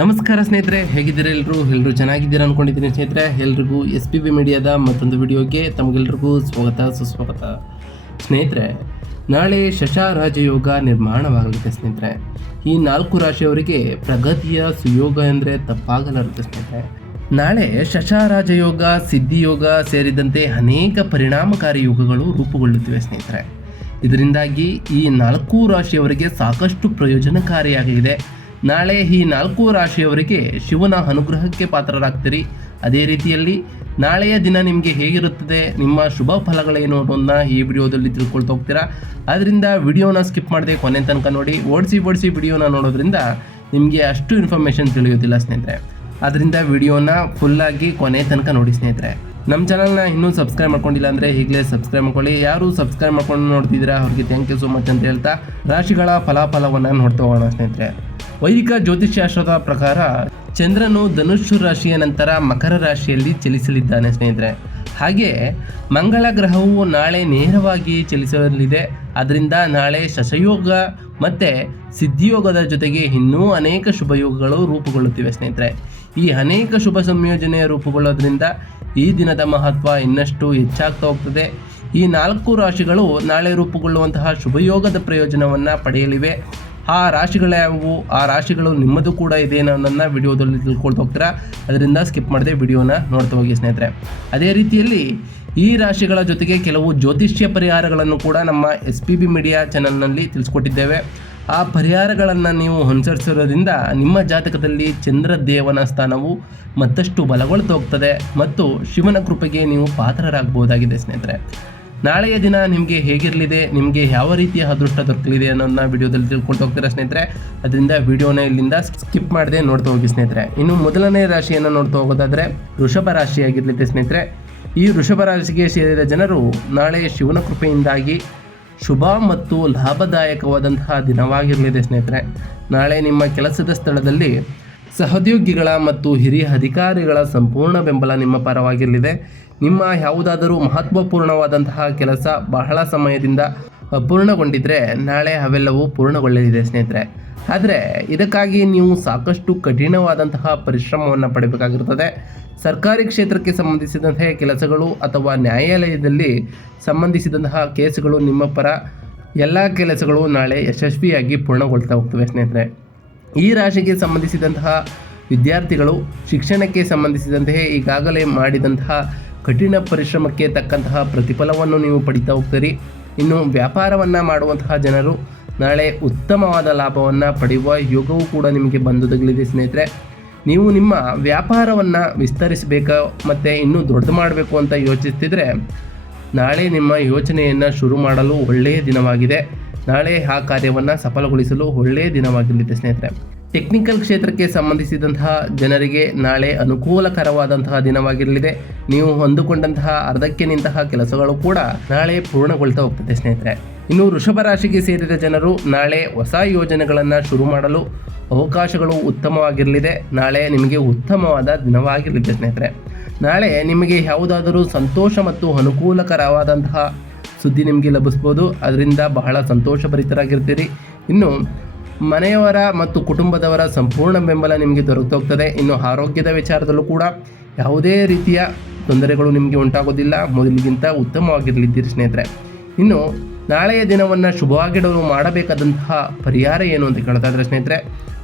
ನಮಸ್ಕಾರ ಸ್ನೇಹಿತರೆ, ಹೇಗಿದ್ದೀರಾ ಎಲ್ಲರೂ ಎಲ್ಲರೂ ಚೆನ್ನಾಗಿದ್ದೀರಾ ಅನ್ಕೊಂಡಿದ್ದೀನಿ ಸ್ನೇಹಿತರೆ. ಎಲ್ರಿಗೂ ಎಸ್ ಪಿ ಬಿ ಮೀಡಿಯಾದ ಮತ್ತೊಂದು ವಿಡಿಯೋಗೆ ತಮಗೆಲ್ರಿಗೂ ಸ್ವಾಗತ, ಸುಸ್ವಾಗತ. ಸ್ನೇಹಿತರೆ, ನಾಳೆ ಶಶ ರಾಜಯೋಗ ನಿರ್ಮಾಣವಾಗಲಿದೆ ಸ್ನೇಹಿತರೆ. ಈ ನಾಲ್ಕು ರಾಶಿಯವರಿಗೆ ಪ್ರಗತಿಯ ಸುಯೋಗ ಅಂದರೆ ತಪ್ಪಾಗಲಾರುತ್ತೆ ಸ್ನೇಹಿತರೆ. ನಾಳೆ ಶಶಾರಾಜಯೋಗ, ಸಿದ್ಧಿಯೋಗ ಸೇರಿದಂತೆ ಅನೇಕ ಪರಿಣಾಮಕಾರಿ ಯೋಗಗಳು ರೂಪುಗೊಳ್ಳುತ್ತಿವೆ ಸ್ನೇಹಿತರೆ. ಇದರಿಂದಾಗಿ ಈ ನಾಲ್ಕು ರಾಶಿಯವರಿಗೆ ಸಾಕಷ್ಟು ಪ್ರಯೋಜನಕಾರಿಯಾಗಿದೆ ನಾಳೆ ಈ ನಾಲ್ಕು ರಾಶಿಯವರಿಗೆ ಶಿವನ ಅನುಗ್ರಹಕ್ಕೆ ಪಾತ್ರರಾಗ್ತೀರಿ. ಅದೇ ರೀತಿಯಲ್ಲಿ ನಾಳೆಯ ದಿನ ನಿಮಗೆ ಹೇಗಿರುತ್ತದೆ, ನಿಮ್ಮ ಶುಭ ಫಲಗಳೇನು ಅನ್ನೋದನ್ನ ಈ ವಿಡಿಯೋದಲ್ಲಿ ತಿಳ್ಕೊಳ್ತಾ ಹೋಗ್ತೀರಾ. ಆದ್ದರಿಂದ ವಿಡಿಯೋನ ಸ್ಕಿಪ್ ಮಾಡದೆ ಕೊನೆ ತನಕ ನೋಡಿ, ಓಡಿಸಿ ಓಡಿಸಿ ವಿಡಿಯೋನ ನೋಡೋದ್ರಿಂದ ನಿಮಗೆ ಅಷ್ಟು ಇನ್ಫಾರ್ಮೇಷನ್ ತಿಳಿಯೋದಿಲ್ಲ ಸ್ನೇಹಿತರೆ. ಅದರಿಂದ ವಿಡಿಯೋನ ಫುಲ್ಲಾಗಿ ಕೊನೆ ತನಕ ನೋಡಿ ಸ್ನೇಹಿತರೆ. ನಮ್ಮ ಚಾನಲ್ನ ಇನ್ನೂ ಸಬ್ಸ್ಕ್ರೈಬ್ ಮಾಡ್ಕೊಂಡಿಲ್ಲ ಅಂದರೆ ಈಗಲೇ ಸಬ್ಸ್ಕ್ರೈಬ್ ಮಾಡ್ಕೊಳ್ಳಿ. ಯಾರು ಸಬ್ಸ್ಕ್ರೈಬ್ ಮಾಡ್ಕೊಂಡು ನೋಡ್ತಿದ್ದೀರಾ, ಅವ್ರಿಗೆ ಥ್ಯಾಂಕ್ ಯು ಸೋ ಮಚ್ ಅಂತ ಹೇಳ್ತಾ ರಾಶಿಗಳ ಫಲಾಫಲವನ್ನು ನೋಡ್ತಾ ಹೋಗೋಣ ಸ್ನೇಹಿತರೆ. ವೈದಿಕ ಜ್ಯೋತಿಷ್ಶಾಸ್ತ್ರದ ಪ್ರಕಾರ ಚಂದ್ರನು ಧನುಸ್ಸು ರಾಶಿಯ ನಂತರ ಮಕರ ರಾಶಿಯಲ್ಲಿ ಚಲಿಸಲಿದ್ದಾನೆ ಸ್ನೇಹಿತರೆ. ಹಾಗೆ ಮಂಗಳ ಗ್ರಹವು ನಾಳೆ ನೇರವಾಗಿ ಚಲಿಸಲಿದೆ. ಅದರಿಂದ ನಾಳೆ ಶಶಯೋಗ ಮತ್ತು ಸಿದ್ಧಿಯೋಗದ ಜೊತೆಗೆ ಇನ್ನೂ ಅನೇಕ ಶುಭಯೋಗಗಳು ರೂಪುಗೊಳ್ಳುತ್ತಿವೆ ಸ್ನೇಹಿತರೆ. ಈ ಅನೇಕ ಶುಭ ಸಂಯೋಜನೆಯ ರೂಪುಗೊಳ್ಳೋದ್ರಿಂದ ಈ ದಿನದ ಮಹತ್ವ ಇನ್ನಷ್ಟು ಹೆಚ್ಚಾಗ್ತಾ ಹೋಗ್ತದೆ. ಈ ನಾಲ್ಕು ರಾಶಿಗಳು ನಾಳೆ ರೂಪುಗೊಳ್ಳುವಂತಹ ಶುಭಯೋಗದ ಪ್ರಯೋಜನವನ್ನು ಪಡೆಯಲಿವೆ. ಆ ರಾಶಿಗಳು ಯಾವುವು ಆ ರಾಶಿಗಳು ನಿಮ್ಮದು ಕೂಡ ಇದೆ ಅನ್ನೋದನ್ನ ವಿಡಿಯೋದಲ್ಲಿ ತಿಳ್ಕೊಳ್ತಾ ಹೋಗ್ತೀರಾ? ಅದರಿಂದ ಸ್ಕಿಪ್ ಮಾಡದೆ ವಿಡಿಯೋನ ನೋಡ್ತಾ ಹೋಗಿ ಸ್ನೇಹಿತರೆ. ಅದೇ ರೀತಿಯಲ್ಲಿ ಈ ರಾಶಿಗಳ ಜೊತೆಗೆ ಕೆಲವು ಜ್ಯೋತಿಷ್ಯ ಪರಿಹಾರಗಳನ್ನು ಕೂಡ ನಮ್ಮ ಎಸ್ ಪಿ ಬಿ ಮೀಡಿಯಾ ಚಾನಲ್ನಲ್ಲಿ ತಿಳಿಸ್ಕೊಟ್ಟಿದ್ದೇವೆ. ಆ ಪರಿಹಾರಗಳನ್ನು ನೀವು ಅನುಸರಿಸಿರೋದ್ರಿಂದ ನಿಮ್ಮ ಜಾತಕದಲ್ಲಿ ಚಂದ್ರ ದೇವನ ಸ್ಥಾನವು ಮತ್ತಷ್ಟು ಬಲಗೊಳ್ತಾ ಹೋಗ್ತದೆ ಮತ್ತು ಶಿವನ ಕೃಪೆಗೆ ನೀವು ಪಾತ್ರರಾಗಬಹುದಾಗಿದೆ ಸ್ನೇಹಿತರೆ. ನಾಳೆಯ ದಿನ ನಿಮಗೆ ಹೇಗಿರಲಿದೆ, ನಿಮಗೆ ಯಾವ ರೀತಿಯ ಅದೃಷ್ಟ ದೊರಕಲಿದೆ ಅನ್ನೋದನ್ನ ವಿಡಿಯೋದಲ್ಲಿ ತಿಳ್ಕೊಂಡು ಹೋಗ್ತೀರಾ ಸ್ನೇಹಿತರೆ? ಅದರಿಂದ ವಿಡಿಯೋನ ಇಲ್ಲಿಂದ ಸ್ಕಿಪ್ ಮಾಡದೆ ನೋಡ್ತಾ ಹೋಗಿ ಸ್ನೇಹಿತರೆ. ಇನ್ನು ಮೊದಲನೇ ರಾಶಿಯನ್ನು ನೋಡ್ತಾ ಹೋಗೋದಾದರೆ ವೃಷಭ ರಾಶಿಯಾಗಿರಲಿದೆ ಸ್ನೇಹಿತರೆ. ಈ ವೃಷಭ ರಾಶಿಗೆ ಸೇರಿದ ಜನರು ನಾಳೆ ಶಿವನ ಕೃಪೆಯಿಂದಾಗಿ ಶುಭ ಮತ್ತು ಲಾಭದಾಯಕವಾದಂತಹ ದಿನವಾಗಿರಲಿದೆ ಸ್ನೇಹಿತರೆ. ನಾಳೆ ನಿಮ್ಮ ಕೆಲಸದ ಸ್ಥಳದಲ್ಲಿ ಸಹೋದ್ಯೋಗಿಗಳ ಮತ್ತು ಹಿರಿಯ ಅಧಿಕಾರಿಗಳ ಸಂಪೂರ್ಣ ಬೆಂಬಲ ನಿಮ್ಮ ಪರವಾಗಿರಲಿದೆ. ನಿಮ್ಮ ಯಾವುದಾದರೂ ಮಹತ್ವಪೂರ್ಣವಾದಂತಹ ಕೆಲಸ ಬಹಳ ಸಮಯದಿಂದ ಪೂರ್ಣಗೊಂಡಿದ್ದರೆ ನಾಳೆ ಅವೆಲ್ಲವೂ ಪೂರ್ಣಗೊಳ್ಳಲಿದೆ ಸ್ನೇಹಿತರೆ. ಆದರೆ ಇದಕ್ಕಾಗಿ ನೀವು ಸಾಕಷ್ಟು ಕಠಿಣವಾದಂತಹ ಪರಿಶ್ರಮವನ್ನು ಪಡಬೇಕಾಗಿರುತ್ತದೆ ಸರ್ಕಾರಿ ಕ್ಷೇತ್ರಕ್ಕೆ ಸಂಬಂಧಿಸಿದಂತಹ ಕೆಲಸಗಳು ಅಥವಾ ನ್ಯಾಯಾಲಯದಲ್ಲಿ ಸಂಬಂಧಿಸಿದಂತಹ ಕೇಸುಗಳು ನಿಮ್ಮ ಪರ ಎಲ್ಲ ಕೆಲಸಗಳು ನಾಳೆ ಯಶಸ್ವಿಯಾಗಿ ಪೂರ್ಣಗೊಳ್ತಾ ಹೋಗ್ತವೆ ಸ್ನೇಹಿತರೆ. ಈ ರಾಶಿಗೆ ಸಂಬಂಧಿಸಿದಂತಹ ವಿದ್ಯಾರ್ಥಿಗಳು, ಶಿಕ್ಷಣಕ್ಕೆ ಸಂಬಂಧಿಸಿದಂತೆ ಈಗಾಗಲೇ ಮಾಡಿದಂತಹ ಕಠಿಣ ಪರಿಶ್ರಮಕ್ಕೆ ತಕ್ಕಂತಹ ಪ್ರತಿಫಲವನ್ನು ನೀವು ಪಡಿತಾ ಹೋಗ್ತೀರಿ. ಇನ್ನು ವ್ಯಾಪಾರವನ್ನು ಮಾಡುವಂತಹ ಜನರು ನಾಳೆ ಉತ್ತಮವಾದ ಲಾಭವನ್ನು ಪಡೆಯುವ ಯೋಗವೂ ಕೂಡ ನಿಮಗೆ ಬಂದೊದಗಲಿದೆ ಸ್ನೇಹಿತರೆ. ನೀವು ನಿಮ್ಮ ವ್ಯಾಪಾರವನ್ನು ವಿಸ್ತರಿಸಬೇಕು ಮತ್ತು ಇನ್ನೂ ದೊಡ್ಡದು ಮಾಡಬೇಕು ಅಂತ ಯೋಚಿಸ್ತಿದ್ರೆ ನಾಳೆ ನಿಮ್ಮ ಯೋಚನೆಯನ್ನು ಶುರು ಮಾಡಲು ಒಳ್ಳೆಯ ದಿನವಾಗಿದೆ. ನಾಳೆ ಆ ಕಾರ್ಯವನ್ನು ಸಫಲಗೊಳಿಸಲು ಒಳ್ಳೆಯ ದಿನವಾಗಿರಲಿದೆ ಸ್ನೇಹಿತರೆ. ಟೆಕ್ನಿಕಲ್ ಕ್ಷೇತ್ರಕ್ಕೆ ಸಂಬಂಧಿಸಿದಂತಹ ಜನರಿಗೆ ನಾಳೆ ಅನುಕೂಲಕರವಾದಂತಹ ದಿನವಾಗಿರಲಿದೆ. ನೀವು ಹೊಂದಿಕೊಂಡಂತಹ ಅರ್ಧಕ್ಕೆ ನಿಂತಹ ಕೆಲಸಗಳು ಕೂಡ ನಾಳೆ ಪೂರ್ಣಗೊಳ್ತಾ ಹೋಗ್ತದೆ ಸ್ನೇಹಿತರೆ. ಇನ್ನು ವೃಷಭ ರಾಶಿಗೆ ಸೇರಿದ ಜನರು ನಾಳೆ ಹೊಸ ಯೋಜನೆಗಳನ್ನು ಶುರು ಮಾಡಲು ಅವಕಾಶಗಳು ಉತ್ತಮವಾಗಿರಲಿದೆ. ನಾಳೆ ನಿಮಗೆ ಉತ್ತಮವಾದ ದಿನವಾಗಿರಲಿದೆ ಸ್ನೇಹಿತರೆ. ನಾಳೆ ನಿಮಗೆ ಯಾವುದಾದರೂ ಸಂತೋಷ ಮತ್ತು ಅನುಕೂಲಕರವಾದಂತಹ ಸುದ್ದಿ ನಿಮಗೆ ಲಭಿಸ್ಬೋದು. ಅದರಿಂದ ಬಹಳ ಸಂತೋಷಭರಿತರಾಗಿರ್ತೀರಿ. ಇನ್ನು ಮನೆಯವರ ಮತ್ತು ಕುಟುಂಬದವರ ಸಂಪೂರ್ಣ ಬೆಂಬಲ ನಿಮಗೆ ದೊರಕುತ್ತೋಗ್ತದೆ ಇನ್ನು ಆರೋಗ್ಯದ ವಿಚಾರದಲ್ಲೂ ಕೂಡ ಯಾವುದೇ ರೀತಿಯ ತೊಂದರೆಗಳು ನಿಮಗೆ ಉಂಟಾಗೋದಿಲ್ಲ. ಮೊದಲಿಗಿಂತ ಉತ್ತಮವಾಗಿರಲಿದ್ದೀರಿ ಸ್ನೇಹಿತರೆ. ಇನ್ನು ನಾಳೆಯ ದಿನವನ್ನು ಶುಭವಾಗಿಡಲು ಮಾಡಬೇಕಾದಂತಹ ಪರಿಹಾರ ಏನು ಅಂತ ಕೇಳ್ತಾ ಇದ್ರೆ ಸ್ನೇಹಿತರೆ,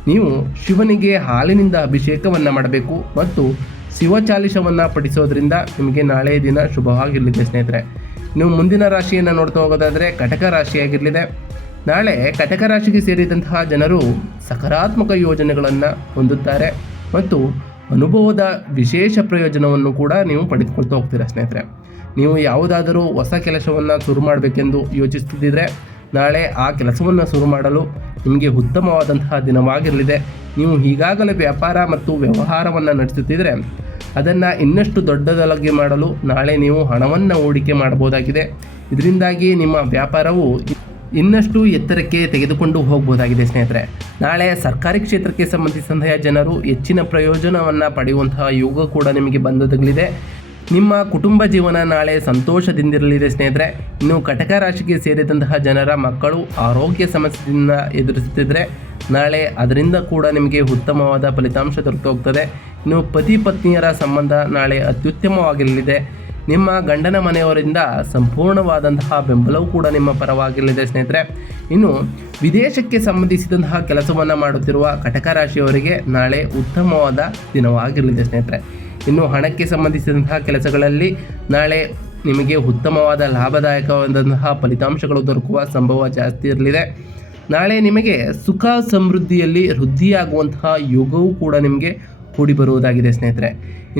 ನೀವು ಶಿವನಿಗೆ ಹಾಲಿನಿಂದ ಅಭಿಷೇಕವನ್ನು ಮಾಡಬೇಕು ಮತ್ತು ಶಿವಚಾಲಿಶವನ್ನು ಪಡಿಸೋದ್ರಿಂದ ನಿಮಗೆ ನಾಳೆಯ ದಿನ ಶುಭವಾಗಿರಲಿದೆ ಸ್ನೇಹಿತರೆ. ನೀವು ಮುಂದಿನ ರಾಶಿಯನ್ನು ನೋಡ್ತಾ ಹೋಗೋದಾದರೆ ಕಟಕ ರಾಶಿಯಾಗಿರಲಿದೆ. ನಾಳೆ ಕಟಕ ರಾಶಿಗೆ ಸೇರಿದಂತಹ ಜನರು ಸಕಾರಾತ್ಮಕ ಯೋಜನೆಗಳನ್ನು ಹೊಂದುತ್ತಾರೆ ಮತ್ತು ಅನುಭವದ ವಿಶೇಷ ಪ್ರಯೋಜನವನ್ನು ಕೂಡ ನೀವು ಪಡೆದುಕೊಳ್ತಾ ಹೋಗ್ತೀರಾ ಸ್ನೇಹಿತರೆ. ನೀವು ಯಾವುದಾದರೂ ಹೊಸ ಕೆಲಸವನ್ನು ಶುರು ಮಾಡಬೇಕೆಂದು ಯೋಚಿಸುತ್ತಿದ್ದರೆ ನಾಳೆ ಆ ಕೆಲಸವನ್ನು ಶುರು ಮಾಡಲು ನಿಮಗೆ ಉತ್ತಮವಾದಂತಹ ದಿನವಾಗಿರಲಿದೆ. ನೀವು ಈಗಾಗಲೇ ವ್ಯಾಪಾರ ಮತ್ತು ವ್ಯವಹಾರವನ್ನು ನಡೆಸುತ್ತಿದ್ದರೆ ಅದನ್ನು ಇನ್ನಷ್ಟು ದೊಡ್ಡದಾಗಿ ಮಾಡಲು ನಾಳೆ ನೀವು ಹಣವನ್ನು ಹೂಡಿಕೆ ಮಾಡಬಹುದಾಗಿದೆ. ಇದರಿಂದಾಗಿ ನಿಮ್ಮ ವ್ಯಾಪಾರವು ಇನ್ನಷ್ಟು ಎತ್ತರಕ್ಕೆ ತೆಗೆದುಕೊಂಡು ಹೋಗಬಹುದಾಗಿದೆ ಸ್ನೇಹಿತರೆ. ನಾಳೆ ಸರ್ಕಾರಿ ಕ್ಷೇತ್ರಕ್ಕೆ ಸಂಬಂಧಿಸಿದಂತಹ ಜನರು ಹೆಚ್ಚಿನ ಪ್ರಯೋಜನವನ್ನು ಪಡೆಯುವಂತಹ ಯೋಗ ಕೂಡ ನಿಮಗೆ ಬಂದೊದಗಲಿದೆ ನಿಮ್ಮ ಕುಟುಂಬ ಜೀವನ ನಾಳೆ ಸಂತೋಷದಿಂದಿರಲಿದೆ, ಸ್ನೇಹಿತರೆ. ಇನ್ನು ಕಟಕ ರಾಶಿಗೆ ಸೇರಿದಂತಹ ಜನರ ಮಕ್ಕಳು ಆರೋಗ್ಯ ಸಮಸ್ಯೆಯಿಂದ ಎದುರಿಸುತ್ತಿದ್ದರೆ ನಾಳೆ ಅದರಿಂದ ಕೂಡ ನಿಮಗೆ ಉತ್ತಮವಾದ ಫಲಿತಾಂಶ ದೊರೆತು ಹೋಗ್ತದೆ ಇನ್ನು ಪತಿ ಪತ್ನಿಯರ ಸಂಬಂಧ ನಾಳೆ ಅತ್ಯುತ್ತಮವಾಗಿರಲಿದೆ. ನಿಮ್ಮ ಗಂಡನ ಮನೆಯವರಿಂದ ಸಂಪೂರ್ಣವಾದಂತಹ ಬೆಂಬಲವೂ ಕೂಡ ನಿಮ್ಮ ಪರವಾಗಿರಲಿದೆ ಸ್ನೇಹಿತರೆ. ಇನ್ನು ವಿದೇಶಕ್ಕೆ ಸಂಬಂಧಿಸಿದಂತಹ ಕೆಲಸವನ್ನು ಮಾಡುತ್ತಿರುವ ಕಟಕ ರಾಶಿಯವರಿಗೆ ನಾಳೆ ಉತ್ತಮವಾದ ದಿನವಾಗಿರಲಿದೆ ಸ್ನೇಹಿತರೆ. ಇನ್ನು ಹಣಕ್ಕೆ ಸಂಬಂಧಿಸಿದಂತಹ ಕೆಲಸಗಳಲ್ಲಿ ನಾಳೆ ನಿಮಗೆ ಉತ್ತಮವಾದ ಲಾಭದಾಯಕವಾದಂತಹ ಫಲಿತಾಂಶಗಳು ದೊರಕುವ ಸಂಭವ ಜಾಸ್ತಿ ಇರಲಿದೆ. ನಾಳೆ ನಿಮಗೆ ಸುಖ ಸಮೃದ್ಧಿಯಲ್ಲಿ ವೃದ್ಧಿಯಾಗುವಂತಹ ಯೋಗವೂ ಕೂಡ ನಿಮಗೆ ಕೂಡಿ ಬರುವುದಾಗಿದೆ ಸ್ನೇಹಿತರೆ.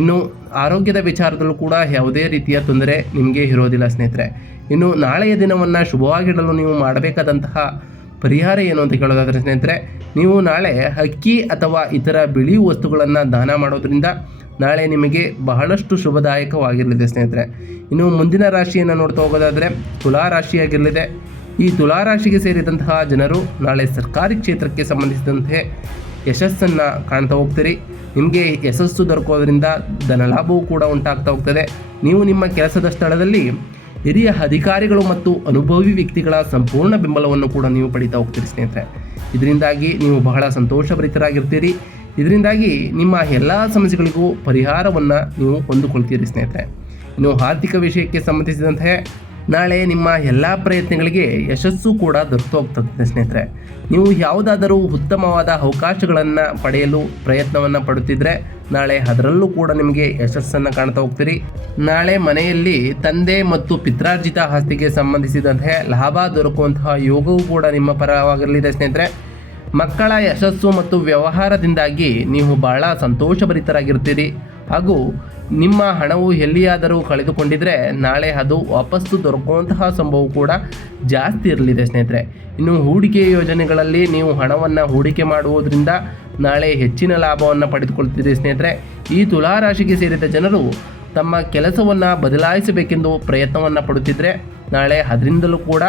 ಇನ್ನು ಆರೋಗ್ಯದ ವಿಚಾರದಲ್ಲೂ ಕೂಡ ಯಾವುದೇ ರೀತಿಯ ತೊಂದರೆ ನಿಮಗೆ ಇರೋದಿಲ್ಲ ಸ್ನೇಹಿತರೆ. ಇನ್ನು ನಾಳೆಯ ದಿನವನ್ನು ಶುಭವಾಗಿಡಲು ನೀವು ಮಾಡಬೇಕಾದಂತಹ ಪರಿಹಾರ ಏನು ಅಂತ ಕೇಳೋದಾದರೆ ಸ್ನೇಹಿತರೆ, ನೀವು ನಾಳೆ ಅಕ್ಕಿ ಅಥವಾ ಇತರ ಬಿಳಿ ವಸ್ತುಗಳನ್ನು ದಾನ ಮಾಡೋದ್ರಿಂದ ನಾಳೆ ನಿಮಗೆ ಬಹಳಷ್ಟು ಶುಭದಾಯಕವಾಗಿರಲಿದೆ ಸ್ನೇಹಿತರೆ. ಇನ್ನು ಮುಂದಿನ ರಾಶಿಯನ್ನು ನೋಡ್ತಾ ಹೋಗೋದಾದರೆ ತುಲಾ ರಾಶಿಯಾಗಿರಲಿದೆ. ಈ ತುಲಾ ರಾಶಿಗೆ ಸೇರಿದಂತಹ ಜನರು ನಾಳೆ ಸರ್ಕಾರಿ ಕ್ಷೇತ್ರಕ್ಕೆ ಸಂಬಂಧಿಸಿದಂತೆ ಯಶಸ್ಸನ್ನು ಕಾಣ್ತಾ ಹೋಗ್ತೀರಿ. ನಿಮಗೆ ಯಶಸ್ಸು ದೊರಕೋದ್ರಿಂದ ಧನಲಾಭವೂ ಕೂಡ ಉಂಟಾಗ್ತಾ ಹೋಗ್ತದೆ. ನೀವು ನಿಮ್ಮ ಕೆಲಸದ ಸ್ಥಳದಲ್ಲಿ ಹಿರಿಯ ಅಧಿಕಾರಿಗಳು ಮತ್ತು ಅನುಭವಿ ವ್ಯಕ್ತಿಗಳ ಸಂಪೂರ್ಣ ಬೆಂಬಲವನ್ನು ಕೂಡ ನೀವು ಪಡಿತಾ ಹೋಗ್ತೀರಿ ಸ್ನೇಹಿತರೆ. ಇದರಿಂದಾಗಿ ನೀವು ಬಹಳ ಸಂತೋಷಭರಿತರಾಗಿರ್ತೀರಿ. ಇದರಿಂದಾಗಿ ನಿಮ್ಮ ಎಲ್ಲ ಸಮಸ್ಯೆಗಳಿಗೂ ಪರಿಹಾರವನ್ನು ನೀವು ಹೊಂದಿಕೊಳ್ತೀರಿ ಸ್ನೇಹಿತರೆ. ಇನ್ನು ಆರ್ಥಿಕ ವಿಷಯಕ್ಕೆ ಸಂಬಂಧಿಸಿದಂತೆ ನಾಳೆ ನಿಮ್ಮ ಎಲ್ಲ ಪ್ರಯತ್ನಗಳಿಗೆ ಯಶಸ್ಸು ಕೂಡ ದೊರೆತು ಹೋಗ್ತದೆ ಸ್ನೇಹಿತರೆ. ನೀವು ಯಾವುದಾದರೂ ಉತ್ತಮವಾದ ಅವಕಾಶಗಳನ್ನು ಪಡೆಯಲು ಪ್ರಯತ್ನವನ್ನು ಪಡುತ್ತಿದ್ದರೆ ನಾಳೆ ಅದರಲ್ಲೂ ಕೂಡ ನಿಮಗೆ ಯಶಸ್ಸನ್ನು ಕಾಣ್ತಾ ಹೋಗ್ತೀರಿ. ನಾಳೆ ಮನೆಯಲ್ಲಿ ತಂದೆ ಮತ್ತು ಪಿತ್ರಾರ್ಜಿತ ಆಸ್ತಿಗೆ ಸಂಬಂಧಿಸಿದಂತೆ ಲಾಭ ದೊರಕುವಂತಹ ಯೋಗವೂ ಕೂಡ ನಿಮ್ಮ ಪರವಾಗಿರಲಿದೆ ಸ್ನೇಹಿತರೆ. ಮಕ್ಕಳ ಯಶಸ್ಸು ಮತ್ತು ವ್ಯವಹಾರದಿಂದಾಗಿ ನೀವು ಬಹಳ ಸಂತೋಷಭರಿತರಾಗಿರ್ತೀರಿ. ಹಾಗೂ ನಿಮ್ಮ ಹಣವು ಎಲ್ಲಿಯಾದರೂ ಕಳೆದುಕೊಂಡಿದ್ರೆ ನಾಳೆ ಅದು ವಾಪಸ್ಸು ದೊರಕುವಂತಹ ಸಂಭವ ಕೂಡ ಜಾಸ್ತಿ ಇರಲಿದೆ ಸ್ನೇಹಿತರೆ. ಇನ್ನು ಹೂಡಿಕೆ ಯೋಜನೆಗಳಲ್ಲಿ ನೀವು ಹಣವನ್ನು ಹೂಡಿಕೆ ಮಾಡುವುದರಿಂದ ನಾಳೆ ಹೆಚ್ಚಿನ ಲಾಭವನ್ನು ಪಡೆದುಕೊಳ್ತೀರಿ ಸ್ನೇಹಿತರೆ. ಈ ತುಲಾ ರಾಶಿಗೆ ಸೇರಿದ ಜನರು ತಮ್ಮ ಕೆಲಸವನ್ನು ಬದಲಾಯಿಸಬೇಕೆಂದು ಪ್ರಯತ್ನವನ್ನು ಪಡುತ್ತಿದ್ದರೆ ನಾಳೆ ಅದರಿಂದಲೂ ಕೂಡ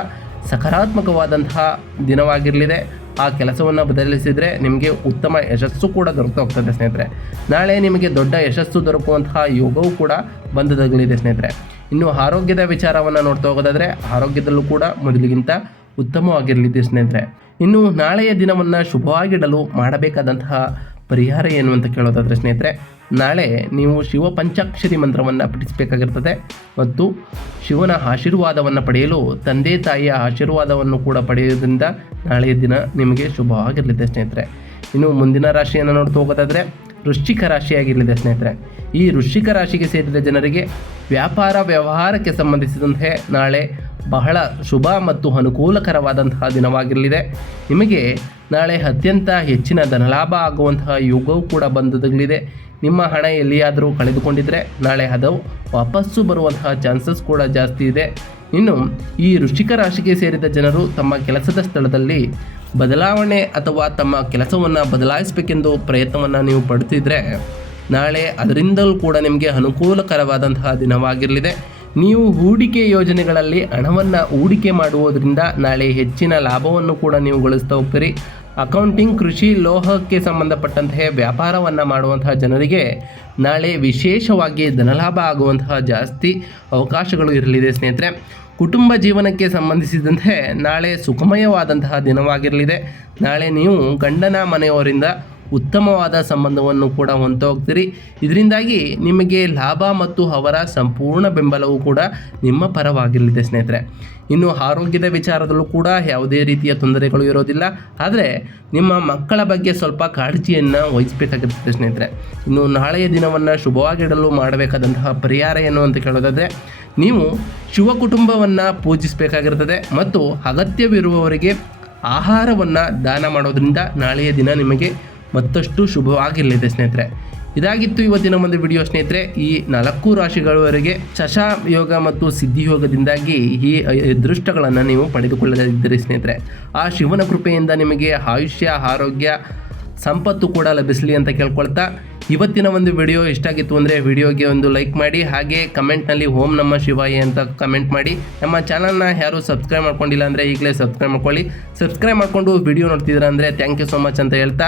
ಸಕಾರಾತ್ಮಕವಾದಂತಹ ದಿನವಾಗಿರಲಿದೆ. ಆ ಕೆಲಸವನ್ನು ಬದಲಿಸಿದರೆ ನಿಮಗೆ ಉತ್ತಮ ಯಶಸ್ಸು ಕೂಡ ದೊರಕ್ತಾ ಹೋಗ್ತದೆ ಸ್ನೇಹಿತರೆ. ನಾಳೆ ನಿಮಗೆ ದೊಡ್ಡ ಯಶಸ್ಸು ದೊರಕುವಂತಹ ಯೋಗವೂ ಕೂಡ ಬಂದದಗಲಿದೆ ಸ್ನೇಹಿತರೆ. ಇನ್ನು ಆರೋಗ್ಯದ ವಿಚಾರವನ್ನು ನೋಡ್ತಾ ಹೋಗೋದಾದರೆ ಆರೋಗ್ಯದಲ್ಲೂ ಕೂಡ ಮೊದಲಿಗಿಂತ ಉತ್ತಮವಾಗಿರಲಿದೆ ಸ್ನೇಹಿತರೆ. ಇನ್ನು ನಾಳೆಯ ದಿನವನ್ನು ಶುಭವಾಗಿಡಲು ಮಾಡಬೇಕಾದಂತಹ ಪರಿಹಾರ ಏನು ಅಂತ ಕೇಳೋದಾದರೆ ಸ್ನೇಹಿತರೆ ನಾಳೆ ನೀವು ಶಿವ ಪಂಚಾಕ್ಷರಿ ಮಂತ್ರವನ್ನು ಪಠಿಸಬೇಕಾಗಿರ್ತದೆ ಮತ್ತು ಶಿವನ ಆಶೀರ್ವಾದವನ್ನು ಪಡೆಯಲು ತಂದೆ ತಾಯಿಯ ಆಶೀರ್ವಾದವನ್ನು ಕೂಡ ಪಡೆಯೋದ್ರಿಂದ ನಾಳೆಯ ದಿನ ನಿಮಗೆ ಶುಭವಾಗಿರಲಿದೆ ಸ್ನೇಹಿತರೆ. ಇನ್ನು ಮುಂದಿನ ರಾಶಿಯನ್ನು ನೋಡ್ತಾ ಹೋಗೋದಾದರೆ ವೃಶ್ಚಿಕ ರಾಶಿಯಾಗಿರಲಿದೆ ಸ್ನೇಹಿತರೆ. ಈ ವೃಶ್ಚಿಕ ರಾಶಿಗೆ ಸೇರಿದ ಜನರಿಗೆ ವ್ಯಾಪಾರ ವ್ಯವಹಾರಕ್ಕೆ ಸಂಬಂಧಿಸಿದಂತೆ ನಾಳೆ ಬಹಳ ಶುಭ ಮತ್ತು ಅನುಕೂಲಕರವಾದಂತಹ ದಿನವಾಗಿರಲಿದೆ. ನಿಮಗೆ ನಾಳೆ ಅತ್ಯಂತ ಹೆಚ್ಚಿನ ಧನಲಾಭ ಆಗುವಂತಹ ಯೋಗವೂ ಕೂಡ ಬಂದದಗಲಿದೆ. ನಿಮ್ಮ ಹಣ ಎಲ್ಲಿಯಾದರೂ ಕಳೆದುಕೊಂಡಿದ್ದರೆ ನಾಳೆ ಅದು ವಾಪಸ್ಸು ಬರುವಂತಹ ಚಾನ್ಸಸ್ ಕೂಡ ಜಾಸ್ತಿ ಇದೆ. ಇನ್ನು ಈ ವೃಶ್ಚಿಕ ರಾಶಿಗೆ ಸೇರಿದ ಜನರು ತಮ್ಮ ಕೆಲಸದ ಸ್ಥಳದಲ್ಲಿ ಬದಲಾವಣೆ ಅಥವಾ ತಮ್ಮ ಕೆಲಸವನ್ನು ಬದಲಾಯಿಸಬೇಕೆಂದು ಪ್ರಯತ್ನವನ್ನು ನೀವು ಪಡುತ್ತಿದ್ದರೆ ನಾಳೆ ಅದರಿಂದಲೂ ಕೂಡ ನಿಮಗೆ ಅನುಕೂಲಕರವಾದಂತಹ ದಿನವಾಗಿರಲಿದೆ. ನೀವು ಹೂಡಿಕೆ ಯೋಜನೆಗಳಲ್ಲಿ ಹಣವನ್ನು ಹೂಡಿಕೆ ಮಾಡುವುದರಿಂದ ನಾಳೆ ಹೆಚ್ಚಿನ ಲಾಭವನ್ನು ಕೂಡ ನೀವು ಗಳಿಸ್ತಾ ಹೋಗ್ತೀರಿ. ಅಕೌಂಟಿಂಗ್, ಕೃಷಿ, ಲೋಹಕ್ಕೆ ಸಂಬಂಧಪಟ್ಟಂತಹ ವ್ಯಾಪಾರವನ್ನು ಮಾಡುವಂತಹ ಜನರಿಗೆ ನಾಳೆ ವಿಶೇಷವಾಗಿ ಧನಲಾಭ ಆಗುವಂತಹ ಜಾಸ್ತಿ ಅವಕಾಶಗಳು ಇರಲಿದೆ ಸ್ನೇಹಿತರೆ. ಕುಟುಂಬ ಜೀವನಕ್ಕೆ ಸಂಬಂಧಿಸಿದಂತೆ ನಾಳೆ ಸುಖಮಯವಾದಂತಹ ದಿನವಾಗಿರಲಿದೆ. ನಾಳೆ ನೀವು ಗಂಡನ ಮನೆಯವರಿಂದ ಉತ್ತಮವಾದ ಸಂಬಂಧವನ್ನು ಕೂಡ ಹೊಂತ ಹೋಗ್ತೀರಿ ಇದರಿಂದಾಗಿ ನಿಮಗೆ ಲಾಭ ಮತ್ತು ಅವರ ಸಂಪೂರ್ಣ ಬೆಂಬಲವು ಕೂಡ ನಿಮ್ಮ ಪರವಾಗಿರಲಿದೆ ಸ್ನೇಹಿತರೆ. ಇನ್ನು ಆರೋಗ್ಯದ ವಿಚಾರದಲ್ಲೂ ಕೂಡ ಯಾವುದೇ ರೀತಿಯ ತೊಂದರೆಗಳು ಇರೋದಿಲ್ಲ. ಆದರೆ ನಿಮ್ಮ ಮಕ್ಕಳ ಬಗ್ಗೆ ಸ್ವಲ್ಪ ಕಾಳಜಿಯನ್ನು ವಹಿಸಬೇಕಾಗಿರ್ತದೆ ಸ್ನೇಹಿತರೆ. ಇನ್ನು ನಾಳೆಯ ದಿನವನ್ನು ಶುಭವಾಗಿಡಲು ಮಾಡಬೇಕಾದಂತಹ ಪರಿಹಾರ ಏನು ಅಂತ ಕೇಳೋದಾದರೆ, ನೀವು ಶಿವ ಕುಟುಂಬವನ್ನು ಪೂಜಿಸಬೇಕಾಗಿರ್ತದೆ ಮತ್ತು ಅಗತ್ಯವಿರುವವರಿಗೆ ಆಹಾರವನ್ನು ದಾನ ಮಾಡೋದ್ರಿಂದ ನಾಳೆಯ ದಿನ ನಿಮಗೆ ಮತ್ತಷ್ಟು ಶುಭವಾಗಿರಲಿದೆ ಸ್ನೇಹಿತರೆ. ಇದಾಗಿತ್ತು ಇವತ್ತಿನ ಒಂದು ವಿಡಿಯೋ ಸ್ನೇಹಿತರೆ. ಈ ನಾಲ್ಕು ರಾಶಿಗಳವರೆಗೆ ಶಶ ಯೋಗ ಮತ್ತು ಸಿದ್ಧಿ ಯೋಗದಿಂದಾಗಿ ಈ ಅದೃಷ್ಟಗಳನ್ನು ನೀವು ಪಡೆದುಕೊಳ್ಳಲಿದ್ದೀರಿ ಸ್ನೇಹಿತರೆ. ಆ ಶಿವನ ಕೃಪೆಯಿಂದ ನಿಮಗೆ ಆಯುಷ್ಯ, ಆರೋಗ್ಯ, ಸಂಪತ್ತು ಕೂಡ ಲಭಿಸಲಿ ಅಂತ ಕೇಳ್ಕೊಳ್ತಾ ಇವತ್ತಿನ ಒಂದು ವಿಡಿಯೋ ಇಷ್ಟ ಆಗಿತ್ತು ಅಂದರೆ ವಿಡಿಯೋಗೆ ಒಂದು ಲೈಕ್ ಮಾಡಿ, ಹಾಗೆ ಕಮೆಂಟ್ನಲ್ಲಿ ಓಂ ನಮ್ಮ ಶಿವಾಯಿ ಅಂತ ಕಮೆಂಟ್ ಮಾಡಿ. ನಮ್ಮ ಚಾನಲ್ನ ಯಾರು ಸಬ್ಸ್ಕ್ರೈಬ್ ಮಾಡ್ಕೊಂಡಿಲ್ಲ ಅಂದರೆ ಈಗಲೇ ಸಬ್ಸ್ಕ್ರೈಬ್ ಮಾಡ್ಕೊಳ್ಳಿ. ಸಬ್ಸ್ಕ್ರೈಬ್ ಮಾಡಿಕೊಂಡು ವಿಡಿಯೋ ನೋಡ್ತಿದ್ದೀರಾ ಅಂದರೆ ಥ್ಯಾಂಕ್ ಯು ಸೊ ಮಚ್ ಅಂತ ಹೇಳ್ತಾ